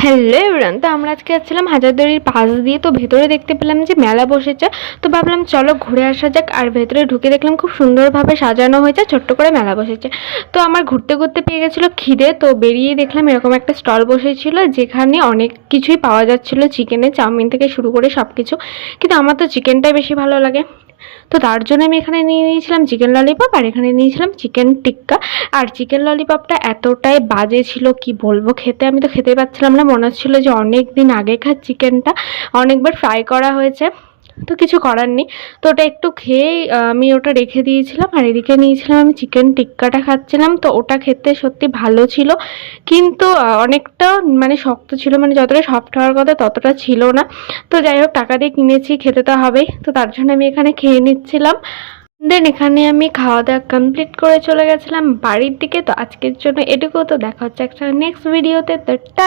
Hello everyone, তো আমরা আজকে যাচ্ছিলাম হাজারদুয়ারির পাশ দিয়ে। তো ভেতরে দেখতে পেলাম যে মেলা বসেছে, তো ভাবলাম চলো ঘুরে আসা যাক। আর ভেতরে ঢুকে দেখলাম খুব সুন্দরভাবে সাজানো হয়েছে, ছোট্ট করে মেলা বসেছে। তো আমার ঘুরতে ঘুরতে পেয়ে গেছিলো খিদে, তো বেরিয়ে দেখলাম এরকম একটা স্টল বসেছিল যেখানে অনেক কিছুই পাওয়া যাচ্ছিলো, চিকেনের চাউমিন থেকে শুরু করে সব কিছু। কিন্তু আমার তো চিকেনটাই বেশি ভালো লাগে, তো তার জন্য আমি এখানে নিয়ে নিয়েছিলাম চিকেন ললিপপ, আর এখানে নিয়েছিলাম চিকেন টিক্কা। আর চিকেন ললিপপটা এতটাই বাজে ছিল কি বলবো, খেতে আমি তো খেতে পাচ্ছিলাম না, মনে হচ্ছিলো যে অনেক দিন আগেকার চিকেনটা, অনেকবার ফ্রাই করা হয়েছে। তো কিছু করার নেই, তো ওটা একটু খেয়েই আমি ওটা রেখে দিয়েছিলাম। আর এদিকে নিয়েছিলাম আমি চিকেন টিক্কাটা খাচ্ছিলাম, তো ওটা খেতে সত্যি ভালো ছিল, কিন্তু অনেকটা মানে শক্ত ছিল, মানে যতটা সফট হওয়ার কথা ততটা ছিল না। তো যাই হোক, টাকা দিয়ে কিনেছি, খেতে তো হবেই, তো তার জন্য আমি এখানে খেয়ে নিচ্ছিলাম। দেন এখানে আমি খাওয়া দাওয়া কমপ্লিট করে চলে গেছিলাম বাড়ির দিকে। তো আজকের জন্য এটুকু, তো দেখা হচ্ছে একটা নেক্সট ভিডিওতে। তো